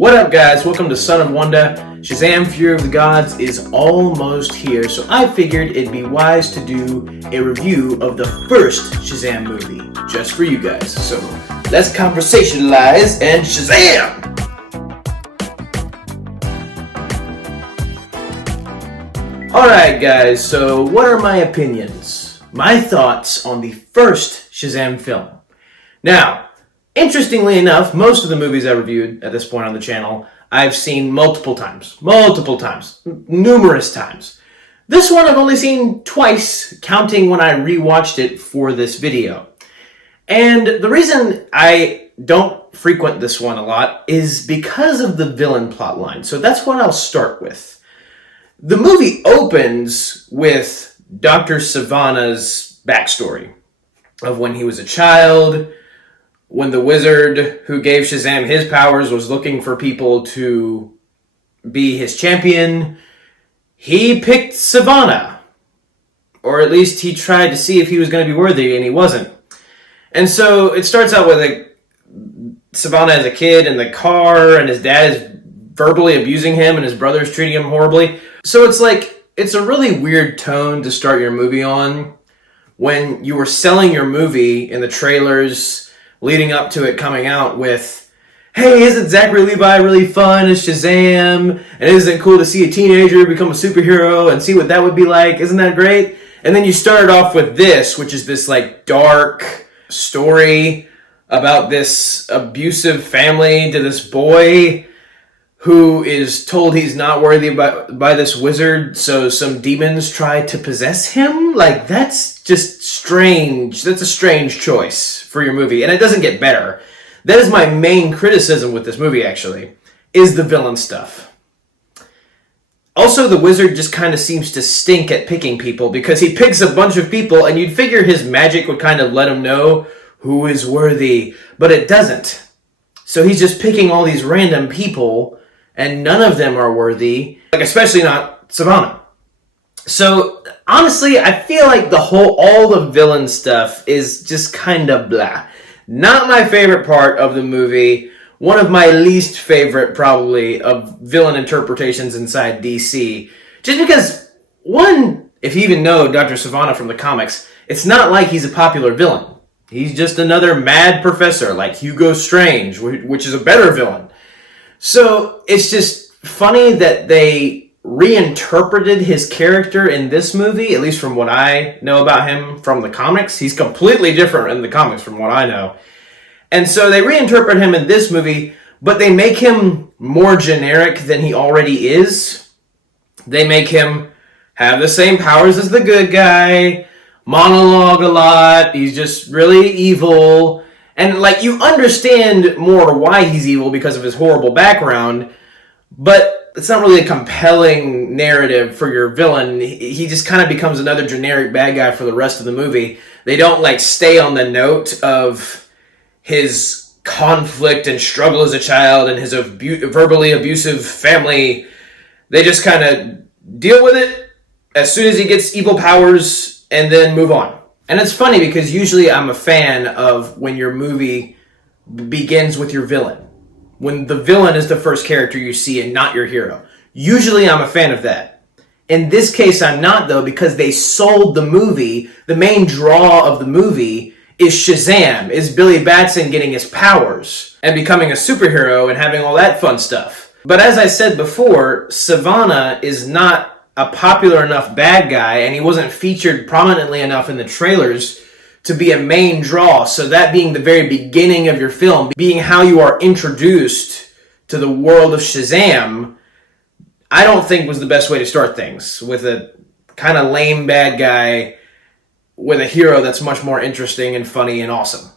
What up, guys? Welcome to Son of Wonder. Shazam! Fury of the Gods is almost here, so I figured it'd be wise to do a review of the first Shazam movie, just for you guys. So, let's conversationalize and Shazam! Alright, guys, so what are my opinions? My thoughts on the first Shazam film. Now, interestingly enough, most of the movies I reviewed at this point on the channel, I've seen multiple times, numerous times. This one I've only seen twice, counting when I rewatched it for this video. And the reason I don't frequent this one a lot is because of the villain plotline. So that's what I'll start with. The movie opens with Dr. Savannah'S backstory of when he was a child, when the wizard who gave Shazam his powers was looking for people to be his champion. He picked Savannah. Or at least he tried to see if he was going to be worthy, and he wasn't. And so it starts out with Savannah as a kid in the car, and his dad is verbally abusing him, and his brother's treating him horribly. So it's a really weird tone to start your movie on when you were selling your movie in the trailers leading up to it coming out with, hey, isn't Zachary Levi really fun as Shazam? And isn't it cool to see a teenager become a superhero and see what that would be like? Isn't that great? And then you started off with this, which is this dark story about this abusive family to this boy who is told he's not worthy by this wizard, so some demons try to possess him? That's just strange. That's a strange choice for your movie, and it doesn't get better. That is my main criticism with this movie, actually, is the villain stuff. Also, the wizard just kind of seems to stink at picking people, because he picks a bunch of people, and you'd figure his magic would kind of let him know who is worthy, but it doesn't. So he's just picking all these random people, and none of them are worthy, especially not Savannah. So, honestly, I feel like all the villain stuff is just kind of blah. Not my favorite part of the movie. One of my least favorite, probably, of villain interpretations inside DC. Just because, one, if you even know Dr. Savannah from the comics, it's not like he's a popular villain. He's just another mad professor, like Hugo Strange, which is a better villain. So, it's just funny that they reinterpreted his character in this movie, at least from what I know about him from the comics. He's completely different in the comics from what I know. And so they reinterpret him in this movie, but they make him more generic than he already is. They make him have the same powers as the good guy, monologue a lot, he's just really evil. And, you understand more why he's evil because of his horrible background, but it's not really a compelling narrative for your villain. He just kind of becomes another generic bad guy for the rest of the movie. They don't, stay on the note of his conflict and struggle as a child and his verbally abusive family. They just kind of deal with it as soon as he gets evil powers and then move on. And it's funny because usually I'm a fan of when your movie begins with your villain. When the villain is the first character you see and not your hero. Usually I'm a fan of that. In this case I'm not, though, because they sold the movie. The main draw of the movie is Shazam, is Billy Batson getting his powers and becoming a superhero and having all that fun stuff. But as I said before, Savannah is not a popular enough bad guy, and he wasn't featured prominently enough in the trailers to be a main draw. So that being the very beginning of your film, being how you are introduced to the world of Shazam, I don't think was the best way to start things, with a kind of lame bad guy with a hero that's much more interesting and funny and awesome.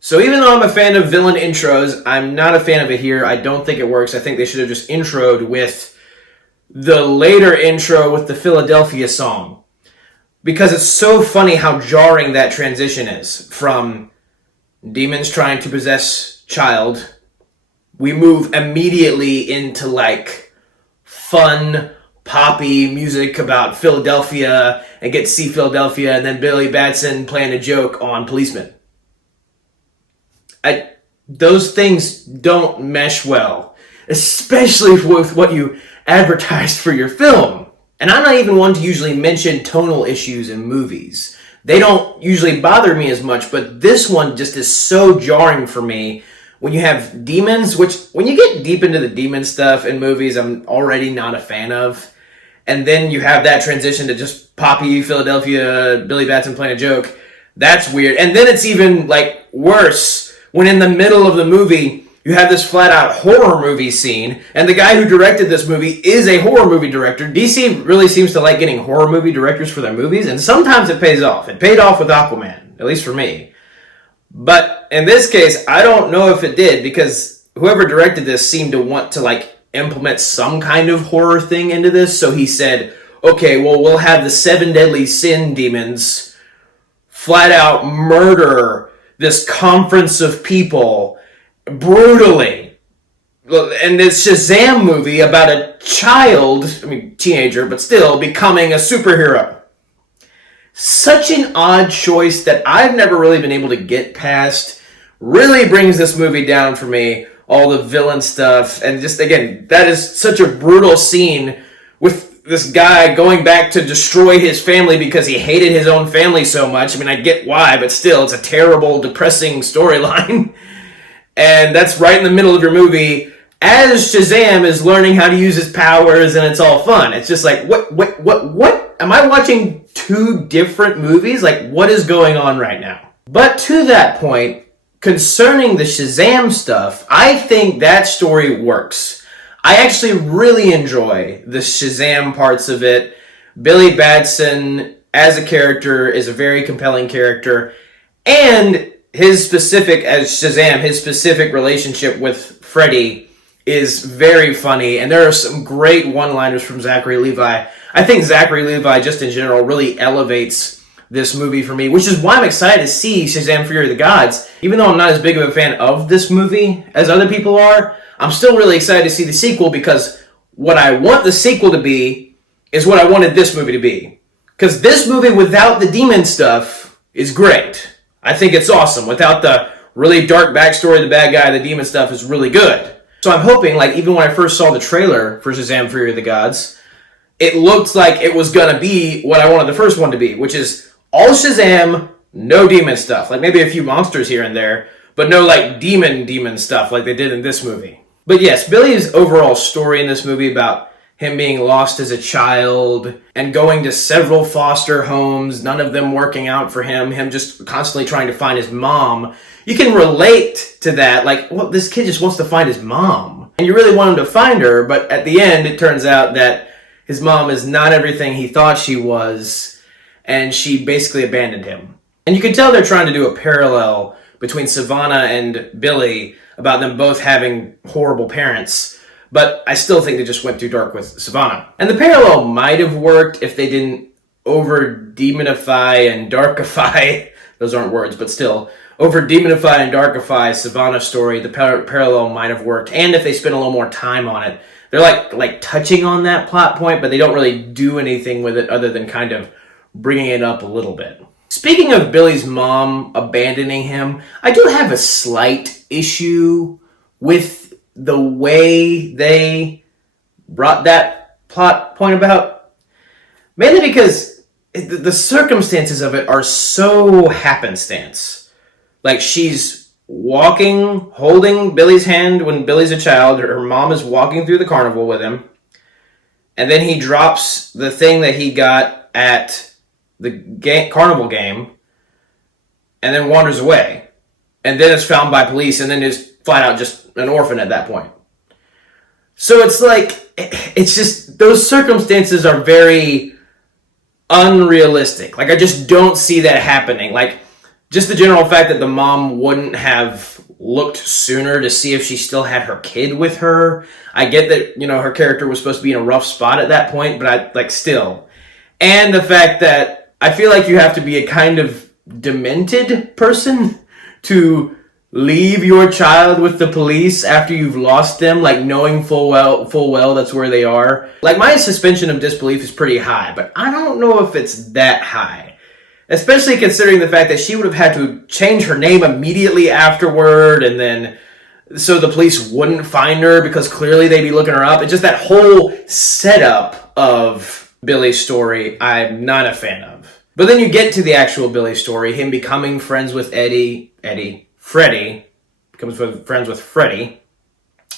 So even though I'm a fan of villain intros, I'm not a fan of it here. I don't think it works. I think they should have just introed with the later intro with the Philadelphia song, because it's so funny how jarring that transition is from demons trying to possess child. We move immediately into fun poppy music about Philadelphia and get to see Philadelphia, and then Billy Batson playing a joke on policemen. Those things don't mesh well. especially with what you advertised for your film. And I'm not even one to usually mention tonal issues in movies. They don't usually bother me as much, but this one just is so jarring for me when you have demons, which when you get deep into the demon stuff in movies, I'm already not a fan of. And then you have that transition to just Poppy, Philadelphia, Billy Batson playing a joke. That's weird. And then it's even like worse when in the middle of the movie, you have this flat-out horror movie scene, and the guy who directed this movie is a horror movie director. DC really seems to like getting horror movie directors for their movies, and sometimes it pays off. It paid off with Aquaman, at least for me. But in this case, I don't know if it did, because whoever directed this seemed to want to like implement some kind of horror thing into this, so he said, okay, well, we'll have the 7 deadly sin demons flat-out murder this conference of people brutally. And this Shazam movie about a child, teenager, but still, becoming a superhero. Such an odd choice that I've never really been able to get past. Really brings this movie down for me. All the villain stuff. And just, again, that is such a brutal scene with this guy going back to destroy his family because he hated his own family so much. I get why, but still, it's a terrible, depressing storyline. And that's right in the middle of your movie as Shazam is learning how to use his powers, and it's all fun. It's just like, what? Am I watching 2 different movies? Like, what is going on right now? But to that point, concerning the Shazam stuff, I think that story works. I actually really enjoy the Shazam parts of it. Billy Batson, as a character, is a very compelling character. And his specific relationship with Freddy is very funny, and there are some great one-liners from Zachary Levi. I think Zachary Levi, just in general, really elevates this movie for me, which is why I'm excited to see Shazam! Fury of the Gods. Even though I'm not as big of a fan of this movie as other people are, I'm still really excited to see the sequel, because what I want the sequel to be is what I wanted this movie to be. Because this movie, without the demon stuff, is great. I think it's awesome. Without the really dark backstory, the bad guy, the demon stuff is really good. So I'm hoping, like, even when I first saw the trailer for Shazam! Fury of the Gods, it looked like it was going to be what I wanted the first one to be, which is all Shazam, no demon stuff. Like, maybe a few monsters here and there, but no, like, demon stuff like they did in this movie. But yes, Billy's overall story in this movie about him being lost as a child and going to several foster homes, none of them working out for him just constantly trying to find his mom. You can relate to that, like, well, this kid just wants to find his mom. And you really want him to find her, but at the end, it turns out that his mom is not everything he thought she was, and she basically abandoned him. And you can tell they're trying to do a parallel between Savannah and Billy about them both having horrible parents. But I still think they just went too dark with Savannah. And the parallel might have worked if they didn't over-demonify and darkify, those aren't words, but still, over-demonify and darkify Savannah's story. The parallel might have worked. And if they spent a little more time on it. They're like touching on that plot point, but they don't really do anything with it other than kind of bringing it up a little bit. Speaking of Billy's mom abandoning him, I do have a slight issue with the way they brought that plot point about. Mainly because the circumstances of it are so happenstance. Like, she's walking, holding Billy's hand when Billy's a child. Her mom is walking through the carnival with him. And then he drops the thing that he got at the carnival game and then wanders away. And then is found by police and then is flat out just an orphan at that point. So it's like, it's just, those circumstances are very unrealistic. Like, I just don't see that happening. Like, just the general fact that the mom wouldn't have looked sooner to see if she still had her kid with her. I get that, her character was supposed to be in a rough spot at that point, but still. And the fact that I feel like you have to be a kind of demented person to leave your child with the police after you've lost them, like knowing full well that's where they are. Like, my suspension of disbelief is pretty high, but I don't know if it's that high. Especially considering the fact that she would have had to change her name immediately afterward, and then so the police wouldn't find her because clearly they'd be looking her up. It's just that whole setup of Billy's story I'm not a fan of. But then you get to the actual Billy story, him becoming friends with Freddy, becomes friends with Freddy.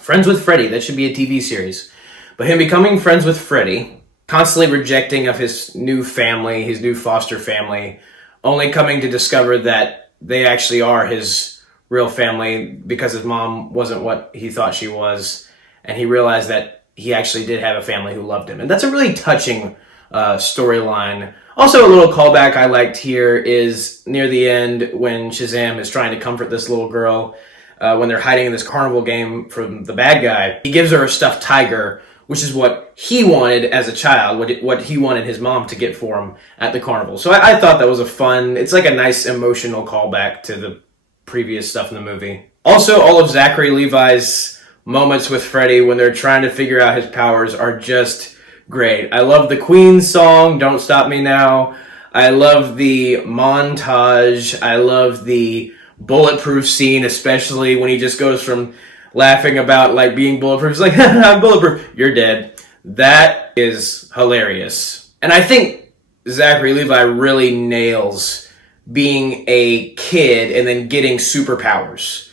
Friends with Freddy, that should be a TV series. But him becoming friends with Freddy, constantly rejecting of his new family, his new foster family, only coming to discover that they actually are his real family because his mom wasn't what he thought she was, and he realized that he actually did have a family who loved him. And that's a really touching storyline. Also, a little callback I liked here is near the end when Shazam is trying to comfort this little girl when they're hiding in this carnival game from the bad guy. He gives her a stuffed tiger, which is what he wanted as a child, what he wanted his mom to get for him at the carnival. So I thought that was it's like a nice emotional callback to the previous stuff in the movie. Also, all of Zachary Levi's moments with Freddy when they're trying to figure out his powers are just great. I love the Queen song, Don't Stop Me Now. I love the montage. I love the bulletproof scene, especially when he just goes from laughing about like being bulletproof. It's like, I'm bulletproof. You're dead. That is hilarious. And I think Zachary Levi really nails being a kid and then getting superpowers.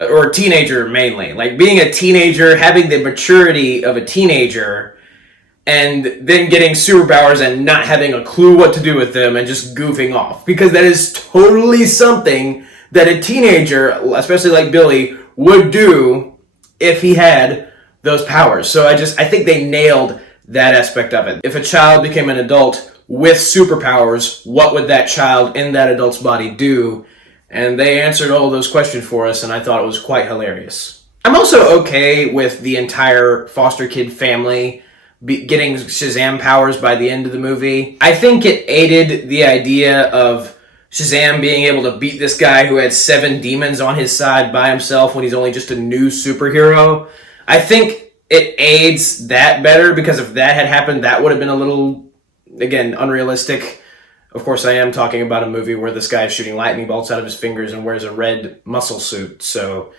Or a teenager mainly. Like being a teenager, having the maturity of a teenager, and then getting superpowers and not having a clue what to do with them and just goofing off. Because that is totally something that a teenager, especially like Billy, would do if he had those powers. So I think they nailed that aspect of it. If a child became an adult with superpowers, what would that child in that adult's body do? And they answered all of those questions for us, and I thought it was quite hilarious. I'm also okay with the entire foster kid family getting Shazam powers by the end of the movie. I think it aided the idea of Shazam being able to beat this guy who had 7 demons on his side by himself when he's only just a new superhero. I think it aids that better, because if that had happened, that would have been a little, again, unrealistic. Of course, I am talking about a movie where this guy is shooting lightning bolts out of his fingers and wears a red muscle suit, so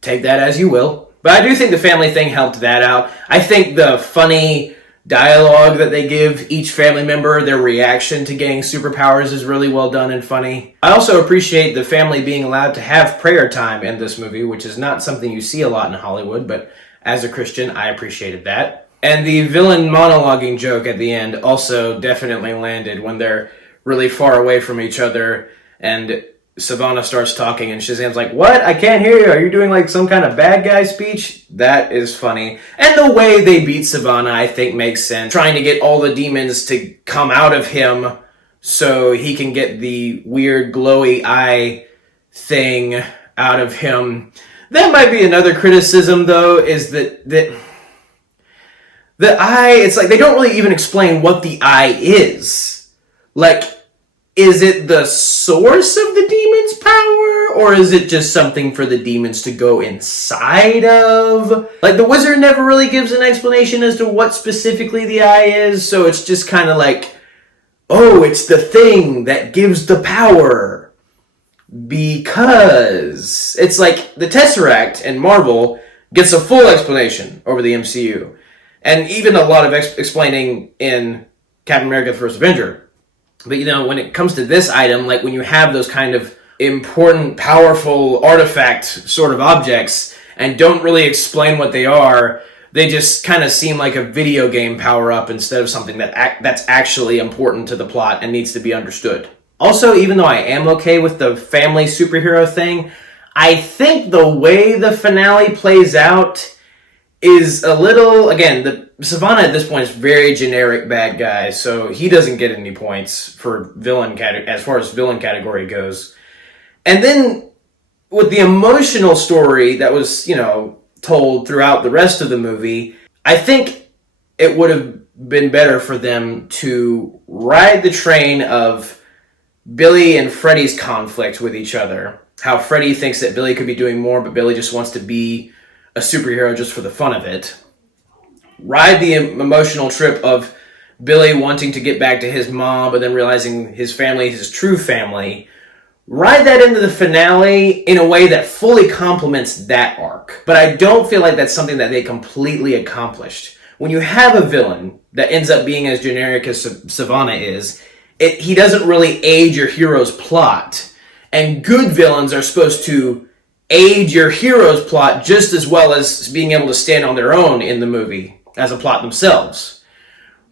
take that as you will. But I do think the family thing helped that out. I think the funny dialogue that they give each family member, their reaction to getting superpowers, is really well done and funny. I also appreciate the family being allowed to have prayer time in this movie, which is not something you see a lot in Hollywood, but as a Christian, I appreciated that. And the villain monologuing joke at the end also definitely landed when they're really far away from each other and Savannah starts talking and Shazam's like, "What? I can't hear you. Are you doing like some kind of bad guy speech?" That is funny. And the way they beat Savannah, I think, makes sense. Trying to get all the demons to come out of him so he can get the weird glowy eye thing out of him. That might be another criticism, though, is that the eye, it's like they don't really even explain what the eye is. Like, is it the source of the demon's power, or is it just something for the demons to go inside of? Like, the wizard never really gives an explanation as to what specifically the eye is, so it's just kind of like, oh, it's the thing that gives the power. Because it's like the Tesseract in Marvel gets a full explanation over the MCU. And even a lot of explaining in Captain America: The First Avenger. But, you know, when it comes to this item, like when you have those kind of important, powerful artifact sort of objects and don't really explain what they are, they just kind of seem like a video game power-up instead of something that's actually important to the plot and needs to be understood. Also, even though I am okay with the family superhero thing, I think the way the finale plays out is a little, again, Savannah at this point is very generic bad guy, so he doesn't get any points for villain as far as villain category goes. And then with the emotional story that was, you know, told throughout the rest of the movie, I think it would have been better for them to ride the train of Billy and Freddy's conflict with each other. How Freddy thinks that Billy could be doing more, but Billy just wants to be a superhero just for the fun of it. Ride the emotional trip of Billy wanting to get back to his mom, but then realizing his family, his true family, ride that into the finale in a way that fully complements that arc. But I don't feel like that's something that they completely accomplished. When you have a villain that ends up being as generic as Savannah is, he doesn't really aid your hero's plot. And good villains are supposed to aid your hero's plot just as well as being able to stand on their own in the movie as a plot themselves.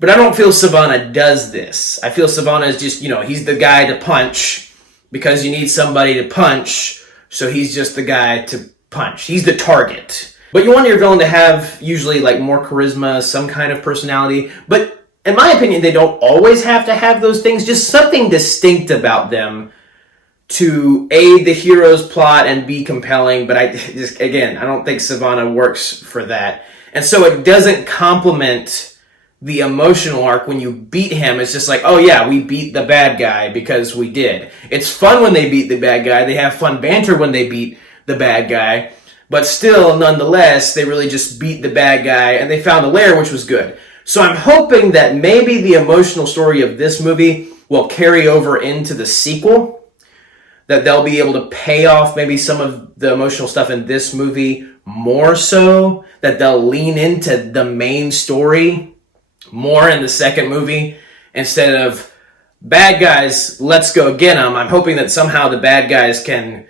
But I don't feel Savannah does this. I feel Savannah is just, he's the guy to punch because you need somebody to punch, so he's just the guy to punch. He's the target. But you want your villain to have usually like more charisma, some kind of personality. But in my opinion, they don't always have to have those things. Just something distinct about them to aid the hero's plot and be compelling. But I don't think Savannah works for that. And so it doesn't complement the emotional arc when you beat him. It's just like, oh yeah, we beat the bad guy because we did. It's fun when they beat the bad guy. They have fun banter when they beat the bad guy. But still, nonetheless, they really just beat the bad guy and they found the lair, which was good. So I'm hoping that maybe the emotional story of this movie will carry over into the sequel. That they'll be able to pay off maybe some of the emotional stuff in this movie more so. That they'll lean into the main story more in the second movie instead of bad guys, let's go get them. I'm hoping that somehow the bad guys can,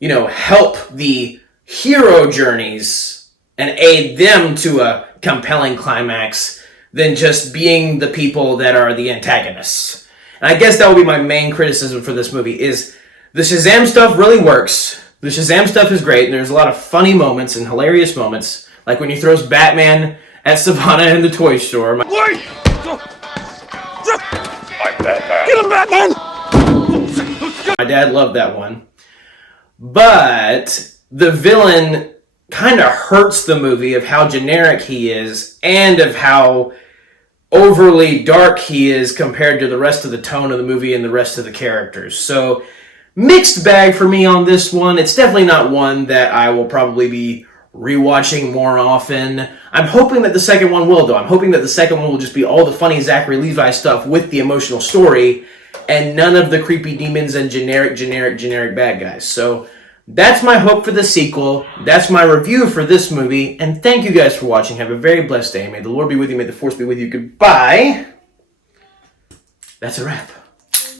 help the hero journeys and aid them to a compelling climax than just being the people that are the antagonists. And I guess that will be my main criticism for this movie is the Shazam stuff really works. The Shazam stuff is great, and there's a lot of funny moments and hilarious moments, like when he throws Batman at Savannah in the toy store. Wait! I'm Batman. Get him, Batman! My dad loved that one. But the villain kind of hurts the movie of how generic he is and of how overly dark he is compared to the rest of the tone of the movie and the rest of the characters. So, mixed bag for me on this one. It's definitely not one that I will probably be rewatching more often. I'm hoping that the second one will, though. I'm hoping that the second one will just be all the funny Zachary Levi stuff with the emotional story and none of the creepy demons and generic bad guys. So that's my hope for the sequel. That's my review for this movie. And thank you guys for watching. Have a very blessed day. May the Lord be with you. May the Force be with you. Goodbye. That's a wrap.